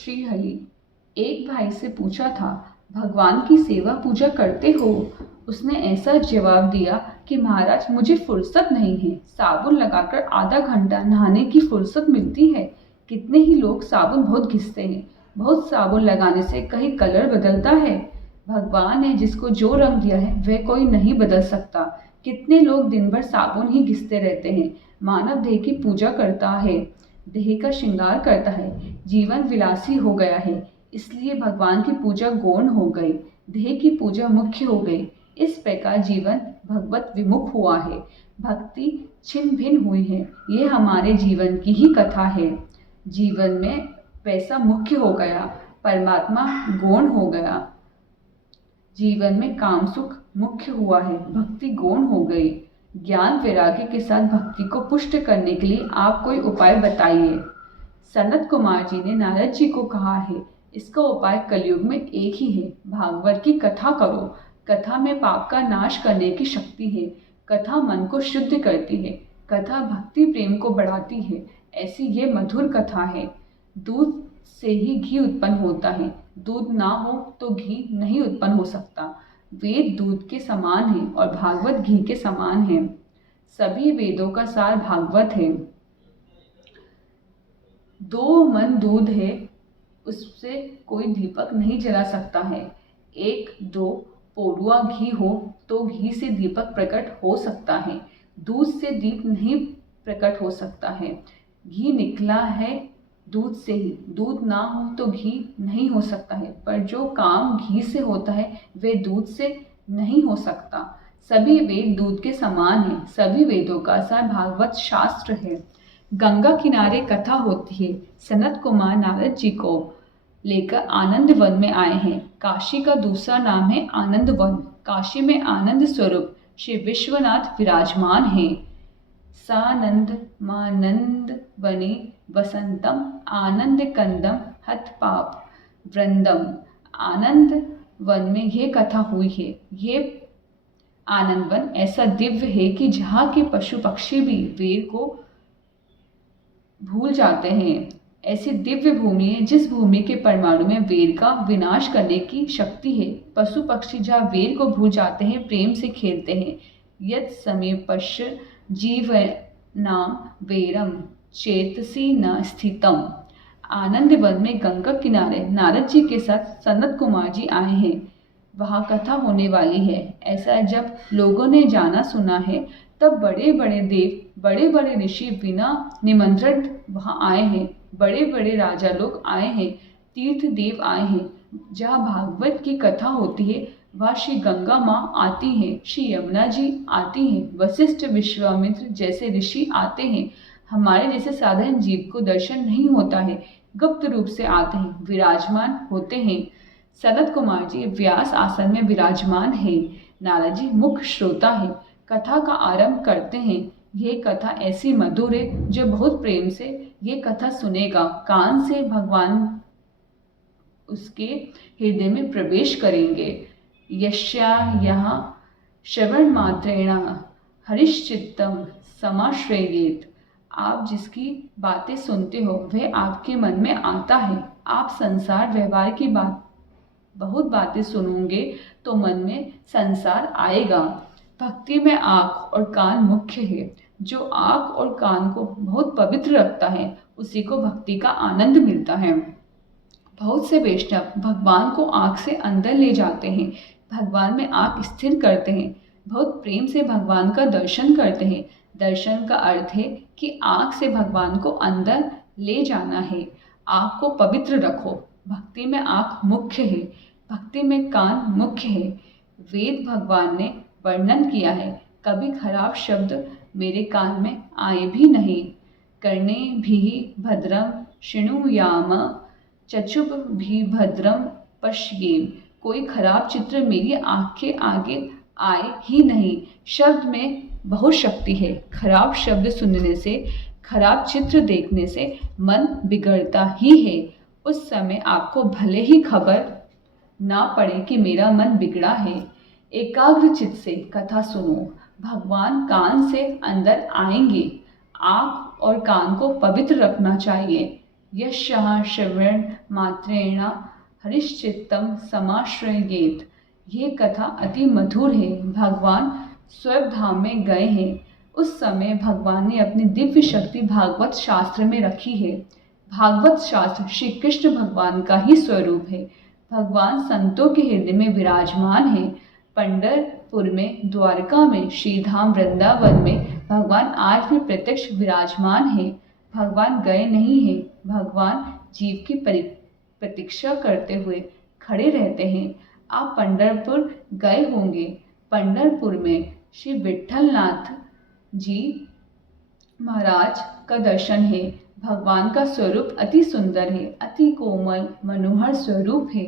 श्रीहरि एक भाई से पूछा था, भगवान की सेवा पूजा करते हो? उसने ऐसा जवाब दिया कि महाराज, मुझे फुर्सत नहीं है। साबुन लगाकर आधा घंटा नहाने की फुर्सत मिलती है। कितने ही लोग साबुन बहुत घिसते हैं। बहुत साबुन लगाने से कहीं कलर बदलता है? भगवान ने जिसको जो रंग दिया है वह कोई नहीं बदल सकता। कितने लोग दिन भर साबुन ही घिसते रहते हैं। मानव देह की पूजा करता है, देह का श्रृंगार करता है। जीवन विलासी हो गया है, इसलिए भगवान की पूजा गौण हो गई, देह की पूजा मुख्य हो गई। इस प्रकार जीवन भगवत विमुख हुआ है, भक्ति छिन्न भिन्न हुई है। ये हमारे जीवन की ही कथा है। जीवन में पैसा मुख्य हो गया, परमात्मा गौण हो गया। जीवन में काम सुख मुख्य हुआ है, भक्ति गौण हो गई। ज्ञान वैराग्य के साथ भक्ति को पुष्ट करने के लिए आप कोई उपाय बताइए। सनत कुमार जी ने नारद जी को कहा है, इसका उपाय कलयुग में एक ही है, भागवत की कथा करो। कथा में पाप का नाश करने की शक्ति है। कथा मन को शुद्ध करती है। कथा भक्ति प्रेम को बढ़ाती है। ऐसी ये मधुर कथा है। दूध से ही घी उत्पन्न होता है। दूध ना हो तो घी नहीं उत्पन्न हो सकता। वेद दूध के समान है और भागवत घी के समान है। सभी वेदों का सार भागवत है। दो मन दूध है, उससे कोई दीपक नहीं जला सकता है। एक दो पौरुआ घी हो तो घी से दीपक प्रकट हो सकता है। दूध से दीप नहीं प्रकट हो सकता है। घी निकला है दूध से ही। दूध ना हो तो घी नहीं हो सकता है, पर जो काम घी से होता है वे दूध से नहीं हो सकता। सभी वेद दूध के समान हैं। सभी वेदों का सार भागवत शास्त्र है। गंगा किनारे कथा होती है। सनत कुमार नारद जी को लेकर आनंद वन में आए हैं। काशी का दूसरा नाम है आनंद वन। काशी में आनंद स्वरूप श्री विश्वनाथ विराजमान हैं। सानंद मानंद बने वसंतम आनंद कंदम हत पाप वृंदम। आनंद वन में यह कथा हुई है। ये आनंद वन ऐसा दिव्य है कि जहाँ के पशु पक्षी भी वेद को भूल जाते हैं। ऐसी दिव्य भूमि है जिस भूमि के परमाणु में वेद का विनाश करने की शक्ति है। पशु पक्षी जहाँ वेद को भूल जाते हैं, प्रेम से खेलते हैं। यत् समीपस्य जीवनाम वेरम चेतसी न स्थितम। आनंद वन में गंगा किनारे नारद जी के साथ सनत कुमार जी आए हैं। वहाँ कथा होने वाली है। ऐसा जब लोगों ने जाना सुना है, तब बड़े बड़े देव, बड़े बड़े ऋषि बिना निमंत्रण वहाँ आए हैं। बड़े बड़े राजा लोग आए हैं। तीर्थ देव आए हैं। जहाँ भागवत की कथा होती है वहाँ श्री गंगा माँ आती हैं, श्री यमुना जी आती हैं, वशिष्ठ विश्वामित्र जैसे ऋषि आते हैं। हमारे जैसे साधारण जीव को दर्शन नहीं होता है, गुप्त रूप से आते हैं, विराजमान होते हैं। सनत कुमार जी व्यास आसन में विराजमान है। नारद जी मुख्य श्रोता है। कथा का आरंभ करते हैं। ये कथा ऐसी मधुर है, जो बहुत प्रेम से ये कथा सुनेगा, कान से भगवान उसके हृदय में प्रवेश करेंगे। यस्या यहाँ श्रवण मात्रेण हरिश्चित्तम समाश्रयेत। आप जिसकी बातें सुनते हो वह आपके मन में आता है। आप संसार व्यवहार की बहुत बातें सुनोगे तो मन में संसार आएगा। भक्ति में आँख और कान मुख्य है। जो आँख और कान को बहुत पवित्र रखता है उसी को भक्ति का आनंद मिलता है। बहुत से वैष्णव भगवान को आँख से अंदर ले जाते हैं, भगवान में आँख स्थिर करते हैं, बहुत प्रेम से भगवान का दर्शन करते हैं। दर्शन का अर्थ है कि आँख से भगवान को अंदर ले जाना है। आँख को पवित्र रखो। भक्ति में आँख मुख्य है, भक्ति में कान मुख्य है। वेद भगवान ने वर्णन किया है, कभी खराब शब्द मेरे कान में आए भी नहीं। कर्णे भी भद्रम शृणुयाम चक्षुः भी भद्रम पश्येम। कोई खराब चित्र मेरी आँख के आगे आए ही नहीं। शब्द में बहुत शक्ति है। खराब शब्द सुनने से, खराब चित्र देखने से मन बिगड़ता ही है। उस समय आपको भले ही खबर ना पड़े कि मेरा मन बिगड़ा है। एकाग्र चित्त से कथा सुनो। भगवान कान से अंदर आएंगे। आँख और कान को पवित्र रखना चाहिए। यशः श्रवण मात्रेण हरिश्चित्तम समाश्रयेत। यह कथा अति मधुर है। भगवान स्वर्गधाम में गए हैं। उस समय भगवान ने अपनी दिव्य शक्ति भागवत शास्त्र में रखी है। भागवत शास्त्र श्री कृष्ण भगवान का ही स्वरूप है। भगवान संतों के हृदय में विराजमान है। पंढरपुर में, द्वारका में, श्रीधाम वृंदावन में भगवान आज भी प्रत्यक्ष विराजमान है। भगवान गए नहीं हैं। भगवान जीव की प्रतीक्षा करते हुए खड़े रहते हैं। आप पंढरपुर गए होंगे। पंढरपुर में श्री विट्ठलनाथ जी महाराज का दर्शन है। भगवान का स्वरूप अति सुंदर है, अति कोमल मनोहर स्वरूप है।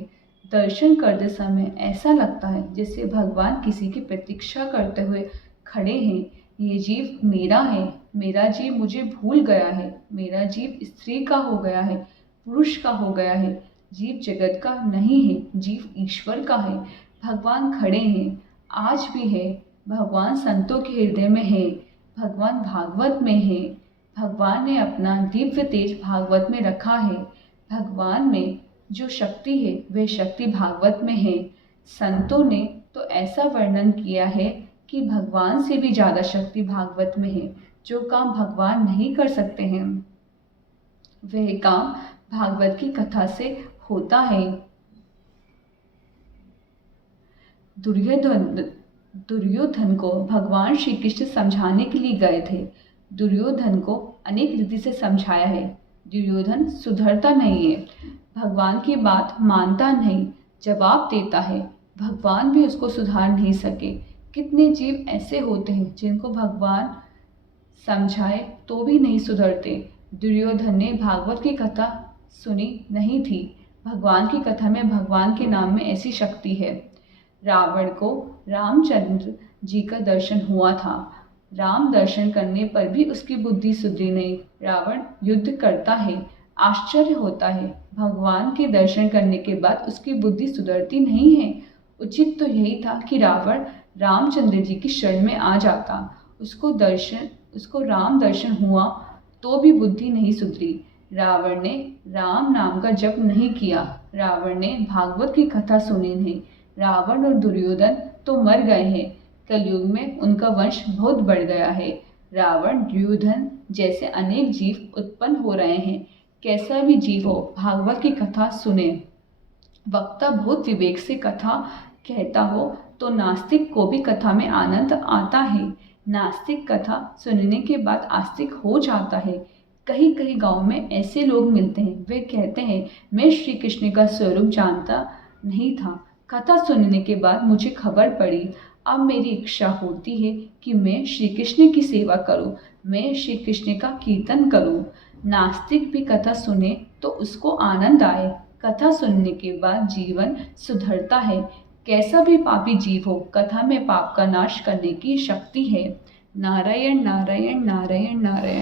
दर्शन करते समय ऐसा लगता है जैसे भगवान किसी की प्रतीक्षा करते हुए खड़े हैं। ये जीव मेरा है, मेरा जीव मुझे भूल गया है, मेरा जीव स्त्री का हो गया है, पुरुष का हो गया है। जीव जगत का नहीं है, जीव ईश्वर का है। भगवान खड़े हैं, आज भी है। भगवान संतों के हृदय में है। भगवान भागवत में है। भगवान ने अपना दिव्य तेज भागवत में रखा है। भगवान में जो शक्ति है वह शक्ति भागवत में है। संतों ने तो ऐसा वर्णन किया है कि भगवान से भी ज़्यादा शक्ति भागवत में है। जो काम भगवान नहीं कर सकते हैं वह काम भागवत की कथा से होता है। दुर्योधन को भगवान श्री कृष्ण समझाने के लिए गए थे। दुर्योधन को अनेक रीति से समझाया है। दुर्योधन सुधरता नहीं है, भगवान की बात मानता नहीं, जवाब देता है। भगवान भी उसको सुधार नहीं सके। कितने जीव ऐसे होते हैं जिनको भगवान समझाए तो भी नहीं सुधरते। दुर्योधन ने भागवत की कथा सुनी नहीं थी। भगवान की कथा में भगवान के नाम में ऐसी शक्ति है। रावण को रामचंद्र जी का दर्शन हुआ था। राम दर्शन करने पर भी उसकी बुद्धि सुधरी नहीं। रावण युद्ध करता है, आश्चर्य होता है। भगवान के दर्शन करने के बाद उसकी बुद्धि सुधरती नहीं है। उचित तो यही था कि रावण रामचंद्र जी की शरण में आ जाता। उसको राम दर्शन हुआ तो भी बुद्धि नहीं सुधरी। रावण ने राम नाम का जप नहीं किया। रावण ने भागवत की कथा सुनी नहीं। रावण और दुर्योधन तो मर गए हैं। कलयुग में उनका वंश बहुत बढ़ गया है। रावण, दुर्योधन जैसे अनेक जीव उत्पन्न हो रहे हैं। कैसा भी जीव हो, भागवत की कथा सुने। वक्ता बहुत विवेक से कथा कहता हो तो नास्तिक को भी कथा में आनंद आता है। नास्तिक कथा सुनने के बाद आस्तिक हो जाता है। कहीं कहीं गांव में ऐसे लोग मिलते हैं, वे कहते हैं मैं श्री कृष्ण का स्वरूप जानता नहीं था, कथा सुनने के बाद मुझे खबर पड़ी। अब मेरी इच्छा होती है कि मैं श्री कृष्ण की सेवा करूं, मैं श्री कृष्ण का कीर्तन करूं। नास्तिक भी कथा सुने तो उसको आनंद आए। कथा सुनने के बाद जीवन सुधरता है। कैसा भी पापी जीव हो, कथा में पाप का नाश करने की शक्ति है। नारायण नारायण नारायण नारायण।